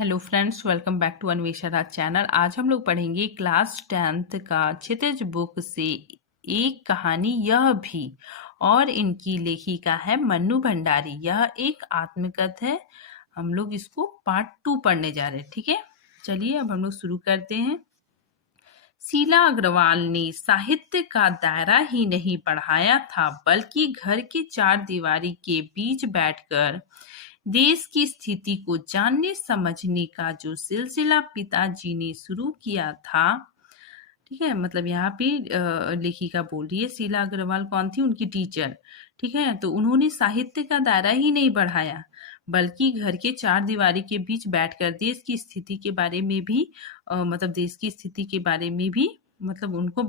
Hello friends, welcome back to Anvesha Raj channel. आज हम लोग पढ़ेंगे क्लास 10th का क्षितिज बुक से एक कहानी यह भी, और इनकी लेखिका है मन्नू भंडारी। यह एक आत्मकथा है। हम लोग इसको पार्ट 2 पढ़ने जा रहे हैं। ठीक है, चलिए अब हम लोग शुरू करते हैं। शीला अग्रवाल ने साहित्य का दायरा ही नहीं बढ़ाया था, बल्कि घर की चार दीवारी के बीच बैठकर देश की स्थिति को जानने समझने का जो सिलसिला पिताजी ने शुरू किया था। ठीक है, मतलब यहाँ पे लेखिका बोल रही है शीला अग्रवाल कौन थी, उनकी टीचर। ठीक है, तो उन्होंने साहित्य का दायरा ही नहीं बढ़ाया, बल्कि घर के चार दीवारी के बीच बैठकर देश की स्थिति के बारे में भी मतलब देश की स्थिति के बारे में भी मतलब उनको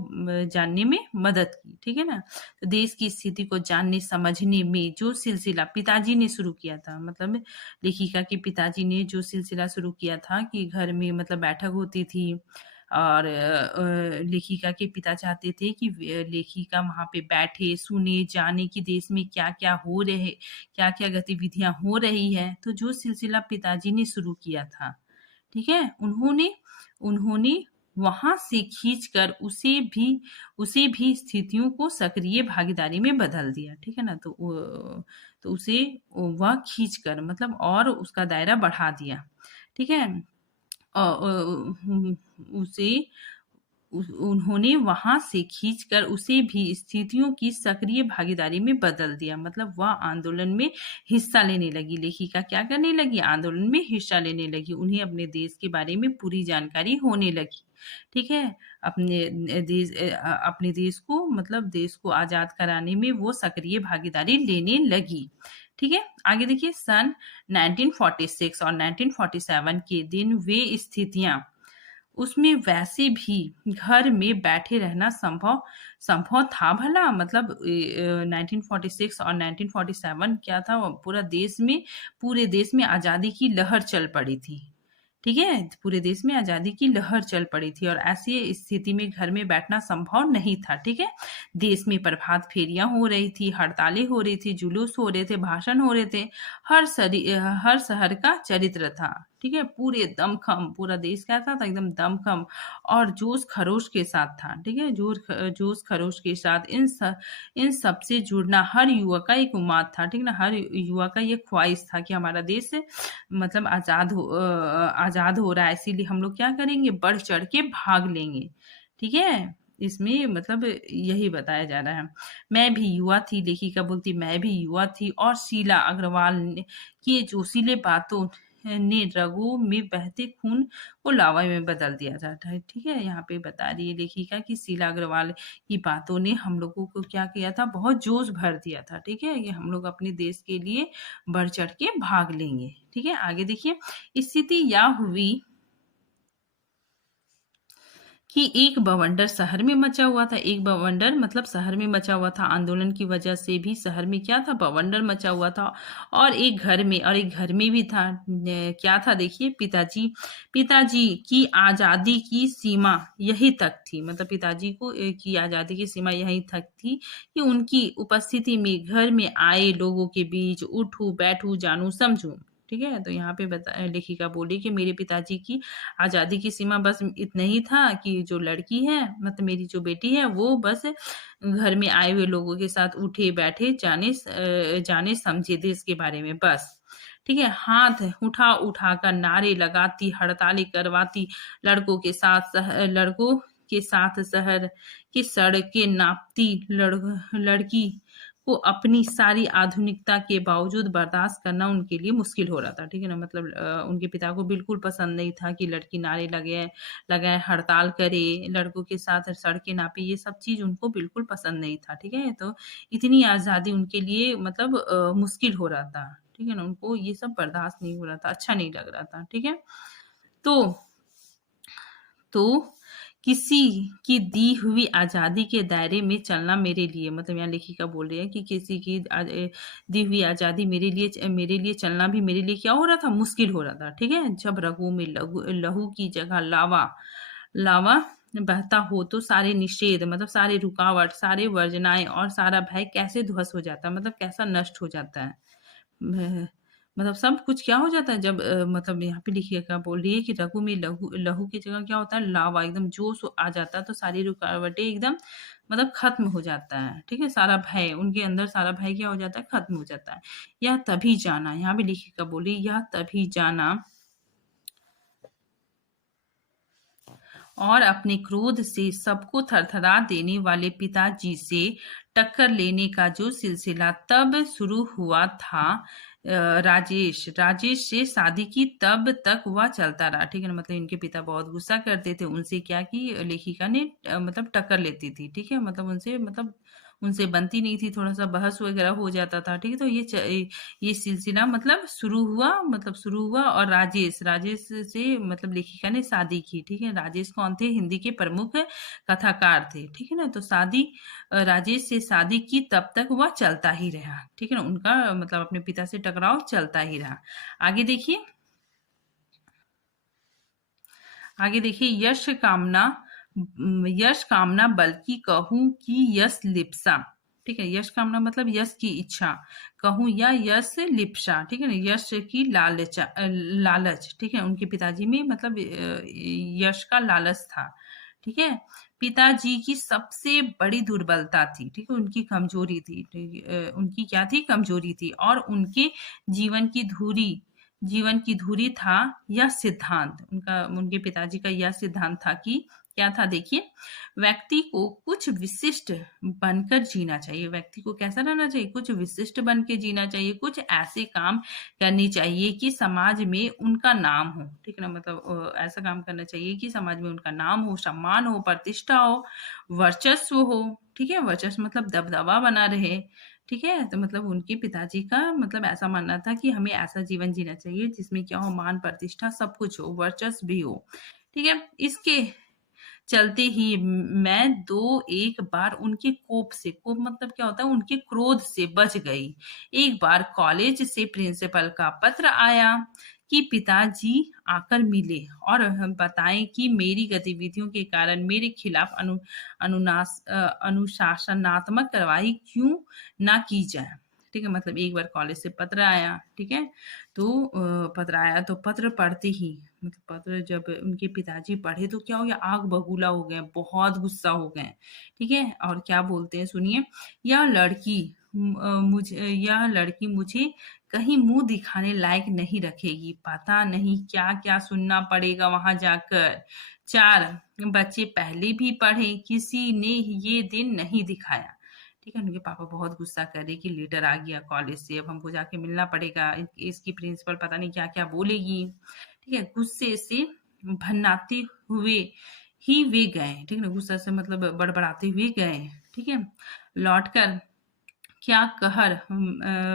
जानने में मदद की। ठीक है ना, तो देश की स्थिति को जानने समझने में जो सिलसिला पिताजी ने शुरू किया था, मतलब लेखिका के पिताजी ने जो सिलसिला शुरू किया था कि घर में मतलब बैठक होती थी, और लेखिका के पिता चाहते थे कि लेखिका वहाँ पे बैठे, सुने, जाने कि देश में क्या-क्या हो रहे, क्या-क्या गतिविधियाँ हो रही है। तो जो सिलसिला पिताजी ने शुरू किया था, ठीक है, उन्होंने उन्होंने वहाँ से खींचकर उसे भी स्थितियों को सक्रिय भागीदारी में बदल दिया। ठीक है ना, तो उसे वह खींचकर मतलब और उसका दायरा बढ़ा दिया। ठीक है, उसे उन्होंने वहां से खींचकर उसे भी स्थितियों की सक्रिय भागीदारी में बदल दिया। मतलब वह आंदोलन में हिस्सा लेने लगी। लेखिका क्या करने लगी? आंदोलन में हिस्सा लेने लगी। उन्हें अपने देश के बारे में पूरी जानकारी होने लगी। ठीक है, अपने देश को मतलब देश को आजाद कराने में वो सक्रिय भागीदारी लेने लगी। ठीक है, आगे देखिए। सन 1946 और 1947 के दिन वे स्थितियां, उसमें वैसे भी घर में बैठे रहना संभव संभव था भला? मतलब 1946 और 1947 क्या था? पूरे देश में आज़ादी की लहर चल पड़ी थी। ठीक है, पूरे देश में आज़ादी की लहर चल पड़ी थी और ऐसी स्थिति में घर में बैठना संभव नहीं था। ठीक है, देश में प्रभात फेरियां हो रही थी, हड़तालें हो रही थी, जुलूस हो रहे थे, भाषण हो रहे थे। हर शहर का चरित्र था। ठीक है, पूरे दमखम, पूरा देश कैसा था? एकदम दमखम और जोश खरोश के साथ था। ठीक है, जोश खरोश के साथ इन सब से जुड़ना हर युवक का एक उम्माद था। ठीक है ना, हर युवा का ये ख्वाहिश था कि हमारा देश मतलब आजाद हो रहा है, इसीलिए हम लोग क्या करेंगे? बढ़ चढ़ के भाग लेंगे। ठीक है, इसमें मतलब यही बताया जा रहा है। मैं भी युवा थी, लेखिका बोलती, मैं भी युवा थी और शीला अग्रवाल की जोशीले बातों ने रगों में बहते खून को लावा में बदल दिया जाता है। ठीक है, यहाँ पे बता रही है लेखिका कि शीला अग्रवाल की बातों ने हम लोगों को क्या किया था? बहुत जोश भर दिया था। ठीक है, कि हम लोग अपने देश के लिए बढ़ चढ़ के भाग लेंगे। ठीक है, आगे देखिए। स्थिति यह हुई कि एक बवंडर शहर में मचा हुआ था। एक बवंडर मतलब शहर में मचा हुआ था। आंदोलन की वजह से भी शहर में क्या था? बवंडर मचा हुआ था। और एक घर में भी था। क्या था? देखिए, पिताजी की आजादी की सीमा यही तक थी। मतलब पिताजी को की आजादी की सीमा यही तक थी कि उनकी उपस्थिति में घर में आए लोगों के बीच उठूं बैठूं जानूं समझूं। ठीक है, तो यहाँ पे लेखिका बोली कि मेरे पिताजी की आज़ादी की सीमा बस इतना ही था कि जो लड़की है, मतलब मेरी जो बेटी है, वो बस घर में आए हुए लोगों के साथ उठे बैठे जाने समझे देश के बारे में बस। ठीक है, हाथ उठा उठा कर नारे लगाती, हड़तालें करवाती, लड़कों के साथ शहर की सड़कें नापती, लड़की को अपनी सारी आधुनिकता के बावजूद बर्दाश्त करना उनके लिए मुश्किल हो रहा था। ठीक है ना, मतलब उनके पिता को बिल्कुल पसंद नहीं था कि लड़की नारे लगाए, हड़ताल करे, लड़कों के साथ सड़कें नापे, ये सब चीज़ उनको बिल्कुल पसंद नहीं था। ठीक है, तो इतनी आज़ादी उनके लिए मतलब मुश्किल हो रहा था। ठीक है ना, उनको ये सब बर्दाश्त नहीं हो रहा था, अच्छा नहीं लग रहा था। ठीक है, तो तो किसी की दी हुई आज़ादी के दायरे में चलना मेरे लिए, मतलब यहाँ लेखिका बोल रही है कि किसी की दी हुई आज़ादी मेरे लिए चलना भी मेरे लिए क्या हो रहा था? मुश्किल हो रहा था। ठीक है, जब रगों में लहू की जगह लावा बहता हो तो सारे निषेध, मतलब सारे रुकावट, सारे वर्जनाएं और सारा भय कैसे ध्वस्त हो जाता है, मतलब कैसा नष्ट हो जाता है। मतलब सब कुछ क्या हो जाता है जब मतलब यहाँ पे लिखिएगा बोल रही है कि रघु में लहू लहू की जगह क्या होता है लावा एकदम जोश आ जाता है तो सारी रुकावटें एकदम मतलब खत्म हो जाता है। ठीक है, सारा भय उनके अंदर सारा भय क्या हो जाता है खत्म हो जाता है। यह तभी जाना यहाँ पे लिखिएगा बोली यह तभी जाना और अपने क्रोध से सबको थरथरा देने वाले पिताजी से टक्कर लेने का जो सिलसिला तब शुरू हुआ था राजेश राजेश से शादी की तब तक वह चलता रहा। ठीक है ना, मतलब इनके पिता बहुत गुस्सा करते थे उनसे क्या कि लेखिका ने मतलब टक्कर लेती थी। ठीक है, मतलब उनसे मतलब उनसे बनती नहीं थी, थोड़ा सा बहस वगैरह हो जाता था। ठीक है, तो ये सिलसिला मतलब शुरू हुआ और राजेश राजेश से मतलब लेखिका ने शादी की। ठीक है, राजेश कौन थे? हिंदी के प्रमुख कथाकार थे। ठीक है ना, तो राजेश से शादी की तब तक वह चलता ही रहा। ठीक है ना, उनका मतलब अपने पिता से टकराव चलता ही रहा। आगे देखिए, यश कामना बल्कि कहूं कि यश लिप्सा। ठीक है, यश कामना मतलब यश की इच्छा, कहूं या यश लिप्सा। ठीक है ना, यश की लालच। ठीक है, उनके पिताजी में मतलब यश का लालच था। ठीक है, पिताजी की सबसे बड़ी दुर्बलता थी। ठीक है, उनकी कमजोरी थी। ठीक है, उनकी क्या थी? कमजोरी थी। और उनके जीवन की धुरी जीवन की धुरी था यह सिद्धांत। उनके पिताजी का यह सिद्धांत था कि क्या था? देखिए, व्यक्ति को कुछ विशिष्ट बनकर जीना चाहिए। व्यक्ति को कैसा रहना चाहिए? कुछ विशिष्ट बन के जीना चाहिए। कुछ ऐसे काम करने चाहिए कि समाज में उनका नाम हो। ठीक है ना, मतलब ऐसा काम करना चाहिए कि समाज में उनका नाम हो, सम्मान हो, प्रतिष्ठा हो, वर्चस्व हो। ठीक है, वर्चस्व मतलब दबदबा बना रहे। ठीक है, तो मतलब उनके पिताजी का मतलब ऐसा मानना था कि हमें ऐसा जीवन जीना चाहिए जिसमें क्या हो? मान प्रतिष्ठा सब कुछ हो, वर्चस्व भी हो। ठीक है, इसके चलते ही मैं दो एक बार उनके कोप मतलब क्या होता है? उनके क्रोध से बच गई। एक बार कॉलेज से प्रिंसिपल का पत्र आया कि पिताजी आकर मिले और हम बताएं कि मेरी गतिविधियों के कारण मेरे खिलाफ अनुशासनात्मक कार्रवाई क्यों ना की जाए। ठीक है, मतलब एक बार कॉलेज से पत्र आया। ठीक है, तो पत्र आया तो पत्र पढ़ते ही मतलब पत्र जब उनके पिताजी पढ़े तो क्या हो गया? आग बबूला हो गए, बहुत गुस्सा हो गए। ठीक है, और क्या बोलते हैं सुनिए, यह लड़की मुझे कहीं मुंह दिखाने लायक नहीं रखेगी। पता नहीं क्या क्या सुनना पड़ेगा वहां जाकर। 4 बच्चे पहले भी पढ़े, किसी ने ये दिन नहीं दिखाया। ठीक है, उनके पापा बहुत गुस्सा कर रहे कि लेटर आ गया कॉलेज से, अब हमको जाके मिलना पड़ेगा, इसकी प्रिंसिपल पता नहीं क्या क्या बोलेगी। ठीक है, गुस्से से भन्नाते हुए ही वे गए। ठीक है ना, गुस्सा से मतलब बड़बड़ाते हुए गए। ठीक है, लौटकर क्या कहर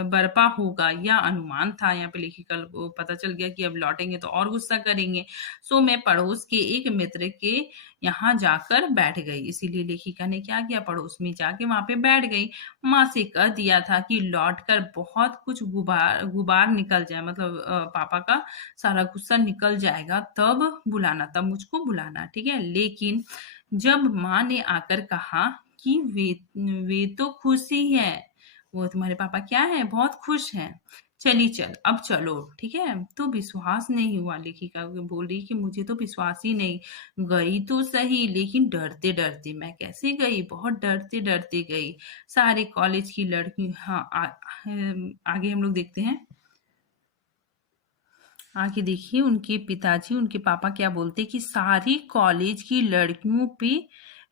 बरपा होगा यह अनुमान था। यहाँ पे लेखिका को पता चल गया कि अब लौटेंगे तो और गुस्सा करेंगे। सो मैं पड़ोस के एक मित्र के यहाँ जाकर बैठ गई। इसीलिए लेखिका ने क्या किया? पड़ोस में जाके वहां पे बैठ गई। माँ से कह दिया था कि लौटकर बहुत कुछ गुबार गुबार निकल जाए, मतलब पापा का सारा गुस्सा निकल जाएगा तब मुझको बुलाना। ठीक है, लेकिन जब माँ ने आकर कहा कि वे तो खुश ही है, वो तुम्हारे पापा क्या है? बहुत खुश हैं। चली चल, अब चलो। ठीक है, तो विश्वास नहीं हुआ। लेखिका बोल रही कि मुझे तो विश्वास ही नहीं। गई तो सही लेकिन डरते डरते। मैं कैसे गई? बहुत डरते डरते गई। सारे कॉलेज की लड़की, हाँ आगे हम लोग देखते हैं। आगे देखिए, उनके पापा क्या बोलते कि सारी कॉलेज की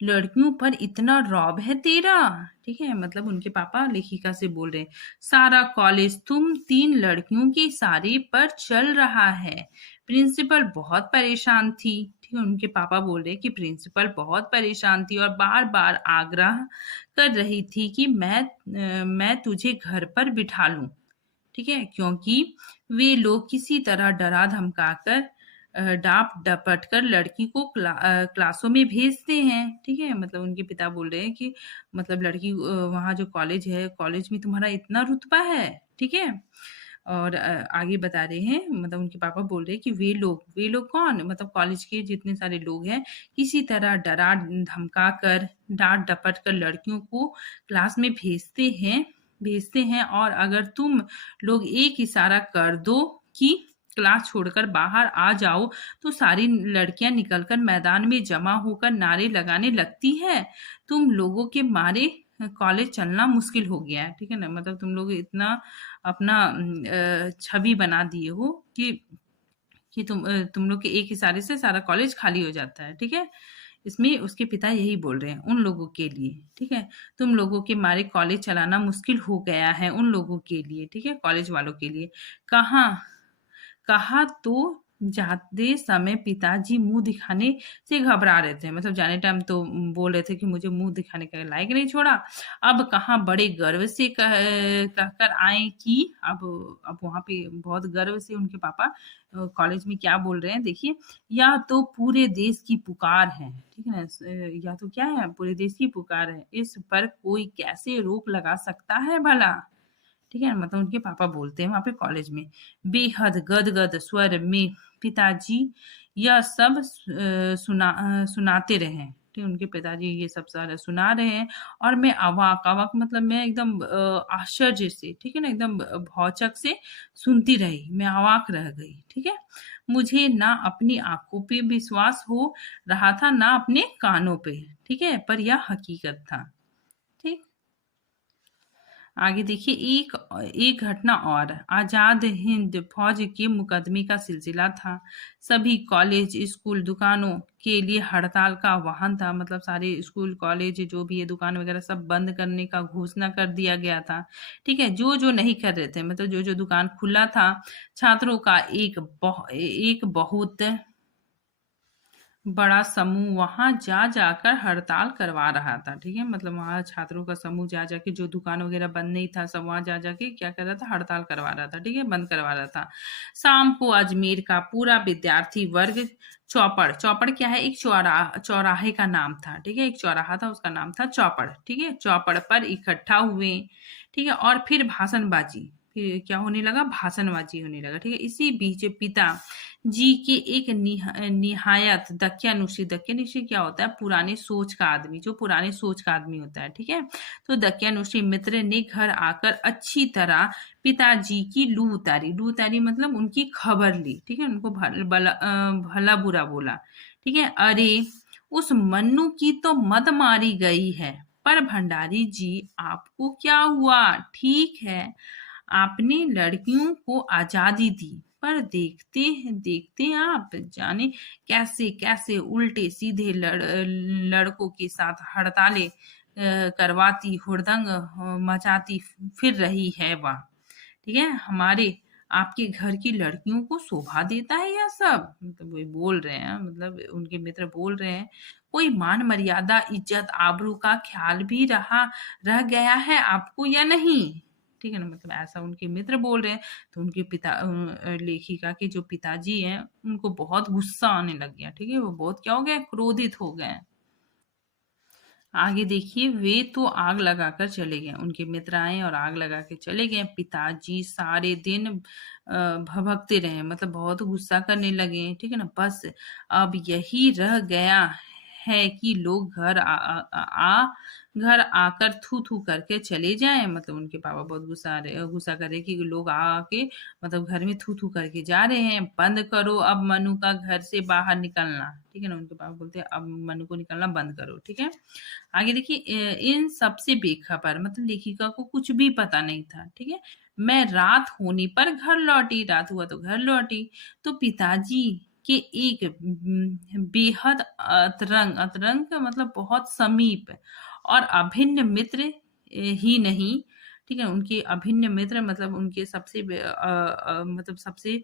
लड़कियों पर इतना रौब है तेरा। ठीक है, मतलब उनके पापा लेखिका से बोल रहे हैं सारा कॉलेज तुम 3 लड़कियों की सारी पर चल रहा है। प्रिंसिपल बहुत परेशान थी। ठीक है, उनके पापा बोल रहे कि प्रिंसिपल बहुत परेशान थी और बार बार आग्रह कर रही थी कि मैं तुझे घर पर बिठा लूं। ठीक है, क्योंकि वे लोग किसी तरह डरा धमकाकर डांट डपट कर लड़की को क्लासों में भेजते हैं। ठीक है, मतलब उनके पिता बोल रहे हैं कि मतलब लड़की वहाँ जो कॉलेज है, कॉलेज में तुम्हारा इतना रुतबा है। ठीक है, और आगे बता रहे हैं मतलब उनके पापा बोल रहे हैं कि वे लोग कौन? मतलब कॉलेज के जितने सारे लोग हैं किसी तरह डरा धमका कर डांट डपट कर लड़कियों को क्लास में भेजते हैं। भेजते हैं और अगर तुम लोग एक इशारा कर दो कि क्लास छोड़कर बाहर आ जाओ तो सारी लड़कियां निकलकर मैदान में जमा होकर नारे लगाने लगती है। तुम लोगों के मारे कॉलेज चलना मुश्किल हो गया है, ठीक है ना। मतलब तुम लोग इतना अपना छवि बना दिए हो कि तुम लोग के एक इशारे से सारा कॉलेज खाली हो जाता है, ठीक है। इसमें उसके पिता यही बोल रहे हैं उन लोगों के लिए, ठीक है। तुम लोगों के मारे कॉलेज चलाना मुश्किल हो गया है उन लोगों के लिए, ठीक है, कॉलेज वालों के लिए। कहाँ कहा तो जाते समय पिताजी मुंह दिखाने से घबरा रहे थे। मतलब जाने टाइम तो बोल रहे थे कि मुझे मुंह दिखाने का लायक नहीं छोड़ा। अब कहाँ बड़े गर्व से कहकर आए कि अब वहां पे बहुत गर्व से उनके पापा कॉलेज में क्या बोल रहे हैं, देखिए। या तो पूरे देश की पुकार है, ठीक है ना। या तो क्या है, पूरे देश की पुकार है, इस पर कोई कैसे रोक लगा सकता है भला, ठीक है। मतलब उनके पापा बोलते हैं वहां पे कॉलेज में। बेहद गदगद स्वर में पिताजी यह सब सुनाते रहे, ठीक है। उनके पिताजी ये सब सारा सुना रहे हैं और मैं अवाक अवाक मतलब मैं एकदम आश्चर्य से, ठीक है ना, एकदम भौचक से सुनती रही। मैं अवाक रह गई, ठीक है। मुझे ना अपनी आंखों पे विश्वास हो रहा था ना अपने कानों पे, ठीक है, पर यह हकीकत था, ठीक। आगे देखिए, एक एक घटना और। आजाद हिंद फौज के मुकदमे का सिलसिला था। सभी कॉलेज स्कूल दुकानों के लिए हड़ताल का आह्वान था। मतलब सारे स्कूल कॉलेज जो भी है दुकान वगैरह सब बंद करने का घोषणा कर दिया गया था, ठीक है। जो जो नहीं कर रहे थे, मतलब जो जो दुकान खुला था, छात्रों का एक बहुत बड़ा समूह वहां जा जाकर हड़ताल करवा रहा था, ठीक है। मतलब वहां छात्रों का समूह जा जाके, जो दुकान वगैरह बंद नहीं था सब वहां जा जाके क्या कर रहा था, हड़ताल करवा रहा था, ठीक है, बंद करवा रहा था। शाम को अजमेर का पूरा विद्यार्थी वर्ग चौपड़, चौपड़ क्या है, एक चौराहे का नाम था, ठीक है। एक चौराहा था, उसका नाम था चौपड़, ठीक है। चौपड़ पर इकट्ठा हुए, ठीक है। और फिर भाषणबाजी, फिर क्या होने लगा, भाषणबाजी होने लगा, ठीक है। इसी बीच पिता जी के एक निहायत दकियानुशी क्या होता है, पुराने सोच का आदमी, जो पुराने सोच का आदमी होता है, ठीक है। तो दकियानुशी मित्र ने घर आकर अच्छी तरह पिताजी की लू उतारी मतलब उनकी खबर ली, ठीक है। उनको भला बुरा बोला, ठीक है। अरे उस मन्नू की तो मत मारी गई है, पर भंडारी जी आपको क्या हुआ, ठीक है, आपने लड़कियों को आजादी दी, पर देखते देखते आप जाने कैसे कैसे उल्टे सीधे लड़कों के साथ हड़तालें करवाती, हुड़दंग मचाती फिर रही है वह, ठीक है। हमारे आपके घर की लड़कियों को शोभा देता है यह सब, मतलब वो बोल रहे हैं, मतलब उनके मित्र बोल रहे हैं, कोई मान मर्यादा इज्जत आबरू का ख्याल भी रह गया है आपको या नहीं, ठीक है ना। मतलब ऐसा उनके मित्र बोल रहे हैं। तो उनके लेखिका के जो पिताजी हैं उनको बहुत गुस्सा आने लग गया, ठीक है। वो बहुत क्या हो गए, क्रोधित हो गए। आगे देखिए, वे तो आग लगाकर चले गए, उनके मित्र आए और आग लगा के चले गए। पिताजी सारे दिन भभकते रहे, मतलब बहुत गुस्सा करने लगे, ठीक है ना। बस अब यही रह गया है कि लोग घर आकर थू थू करके चले जाएं। मतलब उनके पापा बहुत गुस्सा कर रहे कि लोग आके मतलब घर में थू थू करके जा रहे हैं। बंद करो अब मनु का घर से बाहर निकलना, ठीक है ना। उनके पापा बोलते हैं अब मनु को निकलना बंद करो, ठीक है। आगे देखिए, इन सबसे बेखबर, मतलब लेखिका को कुछ भी पता नहीं था, ठीक है। मैं रात होने पर घर लौटी, रात हुआ तो घर लौटी, तो पिताजी के एक बेहद अतरंग, अतरंग का मतलब बहुत समीप और अभिन्न मित्र ही नहीं, ठीक है। उनके अभिन्न मित्र मतलब उनके सबसे मतलब सबसे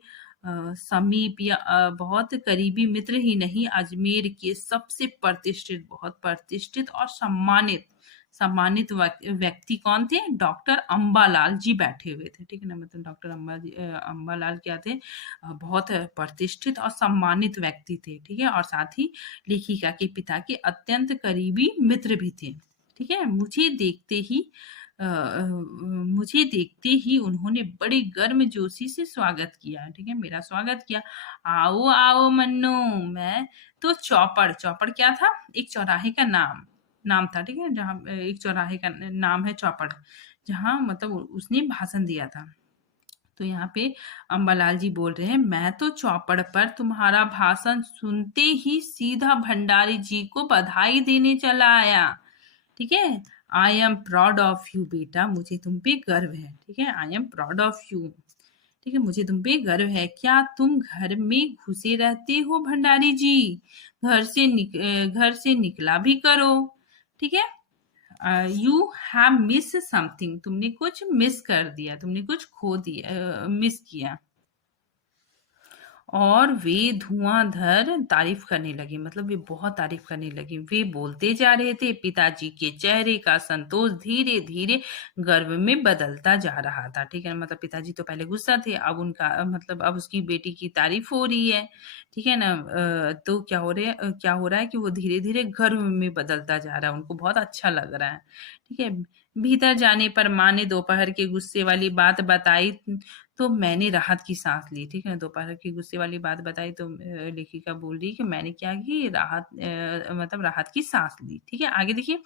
समीप या बहुत करीबी मित्र ही नहीं, अजमेर के सबसे प्रतिष्ठित, बहुत प्रतिष्ठित और सम्मानित व्यक्ति कौन थे, डॉक्टर अंबालाल जी बैठे हुए थे, ठीक है ना। मतलब डॉक्टर अंबालाल क्या थे, बहुत प्रतिष्ठित और सम्मानित व्यक्ति थे, ठीक है। और साथ ही लेखिका के पिता के अत्यंत करीबी मित्र भी थे, ठीक है। मुझे देखते ही उन्होंने बड़े गर्मजोशी से स्वागत किया, ठीक है, मेरा स्वागत किया। आओ आओ मन्नू, मैं तो चौपड़, चौपड़ क्या था, एक चौराहे का नाम था, ठीक है, जहाँ एक चौराहे का नाम है चौपड़, जहाँ मतलब उसने भाषण दिया था। तो यहाँ पे अम्बालाल जी बोल रहे हैं, मैं तो चौपड़ पर तुम्हारा भाषण सुनते ही सीधा भंडारी जी को बधाई देने चला आया। ठीक है, I am proud of you बेटा, मुझे तुम पे गर्व है। ठीक है, I am proud of you. ठीक है, मुझे तुम पे गर्व है। क्या तुम घर में घुसे रहते हो भंडारी जी? घर से निकला भी करो। ठीक है, यू हैव मिस समथिंग, तुमने कुछ मिस कर दिया, तुमने कुछ खो दिया, मिस किया। और वे धुआंधार तारीफ करने लगे, मतलब वे बहुत तारीफ करने लगे। वे बोलते जा रहे थे। पिताजी के चेहरे का संतोष धीरे धीरे गर्व में बदलता जा रहा था। ठीक है, मतलब पिताजी तो पहले गुस्सा थे, अब उनका मतलब अब उसकी बेटी की तारीफ हो रही है। ठीक है ना, तो क्या हो रहा है कि वो धीरे धीरे गर्व में बदलता जा रहा है, उनको बहुत अच्छा लग रहा है। ठीक है, भीतर जाने पर माँ ने दोपहर के गुस्से वाली बात बताई तो मैंने राहत की सांस ली। ठीक है, दोपहर की गुस्से वाली बात बताई तो लेखिका बोल रही कि मैंने क्या की, मतलब राहत की सांस ली। ठीक है, आगे देखिए,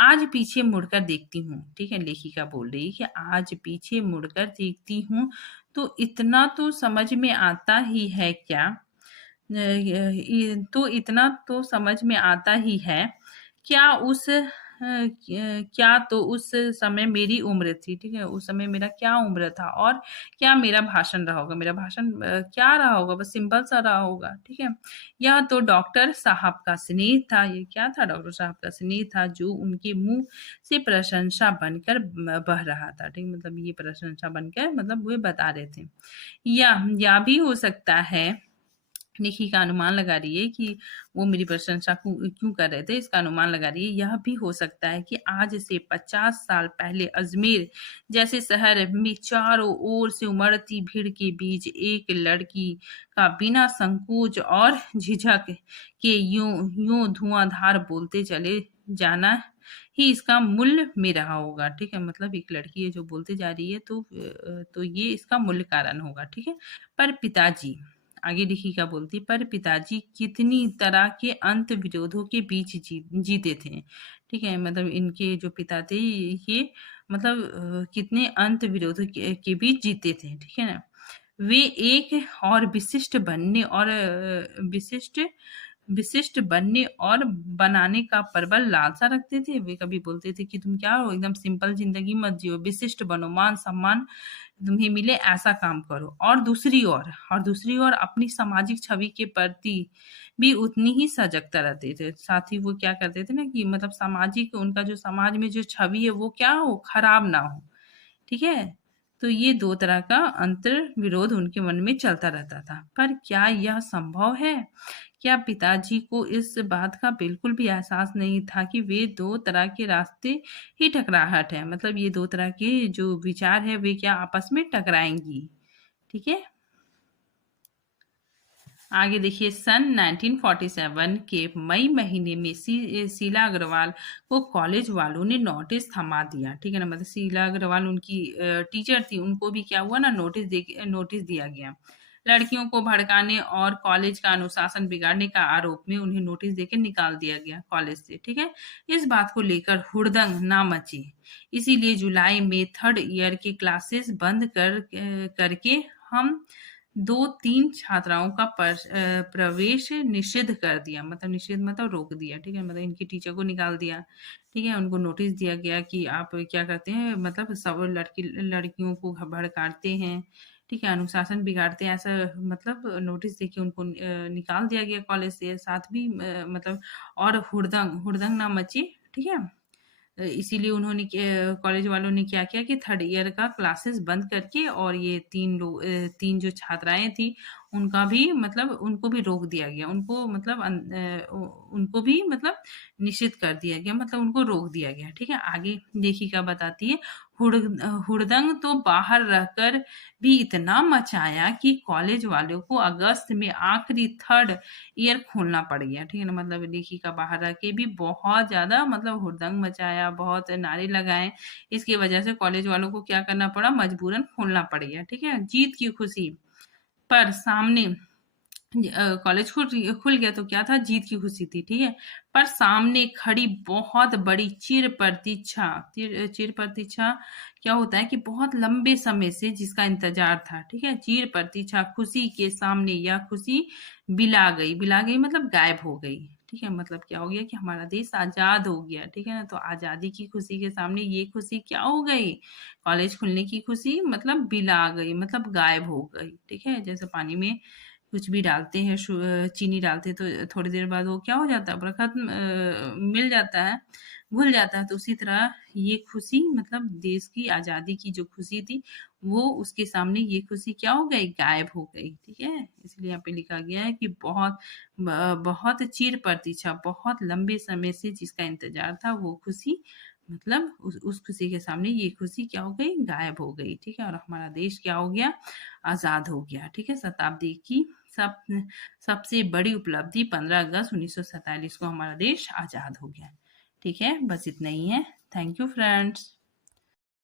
आज पीछे मुड़कर देखती हूँ। ठीक है, लेखिका बोल रही कि आज पीछे मुड़कर देखती हूँ तो इतना तो समझ में आता ही है क्या, तो इतना तो समझ में आता ही है, क्या उस क्या तो उस समय मेरी उम्र थी। ठीक है, उस समय मेरा क्या उम्र था और क्या मेरा भाषण रहा होगा, मेरा भाषण क्या रहा होगा, बस सिंपल सा रहा होगा। ठीक है, यह तो डॉक्टर साहब का स्नेह था। ये क्या था? डॉक्टर साहब का स्नेह था जो उनके मुंह से प्रशंसा बनकर बह रहा था। ठीक, मतलब ये प्रशंसा बनकर मतलब वे बता रहे थे। या भी हो सकता है, लेखिका अनुमान लगा रही है कि वो मेरी प्रशंसा क्यों कर रहे थे, इसका अनुमान लगा रही है। यह भी हो सकता है कि आज से 50 साल पहले अजमेर जैसे शहर में चारों ओर से उमड़ती भीड़ के बीच एक लड़की का बिना संकोच और झिझक के यूं यूं धुआंधार बोलते चले जाना ही इसका मूल्य में रहा होगा। ठीक है, मतलब एक लड़की है जो बोलते जा रही है, तो ये इसका मूल्य कारण होगा। ठीक है, पर पिताजी, आगे लेखिका बोलती, पर पिताजी कितनी तरह के अंत विरोधों के बीच जीते थे। ठीक है, मतलब इनके जो पिता थे ये मतलब कितने अंत विरोधों के बीच जीते थे। ठीक है ना, वे एक और विशिष्ट बनने और बनाने का प्रबल लालसा रखते थे। वे कभी बोलते थे कि तुम क्या हो, एकदम सिंपल जिंदगी मत जियो, विशिष्ट बनो, मान सम्मान तुम्हें मिले ऐसा काम करो। और दूसरी ओर अपनी सामाजिक छवि के प्रति भी उतनी ही सजगता रहते थे। साथ ही वो क्या करते थे ना कि मतलब सामाजिक, उनका जो समाज में जो छवि है वो क्या हो, खराब ना हो। ठीक है, तो ये दो तरह का अंतर विरोध उनके मन में चलता रहता था। पर क्या यह संभव है? क्या पिताजी को इस बात का बिल्कुल भी एहसास नहीं था कि वे दो तरह के रास्ते ही टकराहट है, मतलब ये दो तरह के जो विचार है वे क्या आपस में टकराएंगी। ठीक है, आगे देखिए, सन 1947 के मई महीने में शीला अग्रवाल को कॉलेज वालों ने नोटिस थमा दिया। ठीक है ना, मतलब शीला अग्रवाल उनकी टीचर थी, उनको भी क्या हुआ ना, नोटिस दिया गया। लड़कियों को भड़काने और कॉलेज का अनुशासन बिगाड़ने का आरोप में उन्हें नोटिस देके निकाल दिया गया कॉलेज से। ठीक है, इस बात को लेकर हुड़दंग ना मची, इसीलिए जुलाई में थर्ड ईयर के क्लासेस बंद करके हम 2-3 छात्राओं का प्रवेश निषिद्ध कर दिया, मतलब निषिद्ध मतलब रोक दिया। ठीक है, मतलब इनकी टीचर को निकाल दिया। ठीक है, उनको नोटिस दिया गया कि आप क्या करते हैं, मतलब सब लड़कियों को भड़काते हैं। ठीक है, अनुशासन बिगाड़ते हैं, ऐसा मतलब नोटिस देके उनको निकाल दिया गया कॉलेज से। साथ भी मतलब और हुड़दंग हुड़दंग ना मची। ठीक है, इसीलिए उन्होंने कॉलेज वालों ने क्या किया कि थर्ड ईयर का क्लासेस बंद करके और ये 3 जो छात्राएं थी उनका भी मतलब उनको भी रोक दिया गया, उनको मतलब उनको भी मतलब निषिद्ध कर दिया गया, मतलब उनको रोक दिया गया। ठीक है, आगे लेखिका बताती है, हुड़दंग तो बाहर रहकर भी इतना मचाया कि कॉलेज वालों को अगस्त में आखिरी थर्ड ईयर खोलना पड़ गया। ठीक है ना, मतलब लेखिका बाहर रह के भी बहुत ज्यादा मतलब हुड़दंग मचाया, बहुत नारे लगाए, इसकी वजह से कॉलेज वालों को क्या करना पड़ा, मजबूरन खोलना पड़ गया। ठीक है, जीत की खुशी पर सामने कॉलेज खुल गया तो क्या था, जीत की खुशी थी, ठीक है। पर सामने खड़ी बहुत बड़ी चिर प्रतीक्षा, चिर प्रतीक्षा क्या होता है कि बहुत लंबे समय से जिसका इंतजार था, ठीक है। चिर प्रतीक्षा खुशी के सामने यह खुशी बिला गई मतलब गायब हो गई, ठीक है। मतलब क्या हो गया कि हमारा देश आजाद हो गया, ठीक है ना। तो आजादी की खुशी के सामने ये खुशी क्या हो गई, कॉलेज खुलने की खुशी मतलब बिला गई, मतलब गायब हो गई, ठीक है। जैसे पानी में कुछ भी डालते हैं, चीनी डालते हैं तो थोड़ी देर बाद वो क्या हो जाता है, पूरा खत्म, मिल जाता है, घुल जाता है। तो उसी तरह ये खुशी मतलब देश की आज़ादी की जो खुशी थी, वो उसके सामने ये खुशी क्या हो गई, गायब हो गई, ठीक है। इसलिए यहाँ पे लिखा गया है कि बहुत चिर प्रतीक्षा, बहुत लंबे समय से जिसका इंतजार था वो खुशी मतलब उस खुशी के सामने ये खुशी क्या हो गई, गायब हो गई, ठीक है। और हमारा देश क्या हो गया, आज़ाद हो गया, ठीक है। शताब्दी की सब सबसे बड़ी उपलब्धि 15 अगस्त 1947 को हमारा देश आज़ाद हो गया, ठीक है। बस इतना ही है। Thank you friends.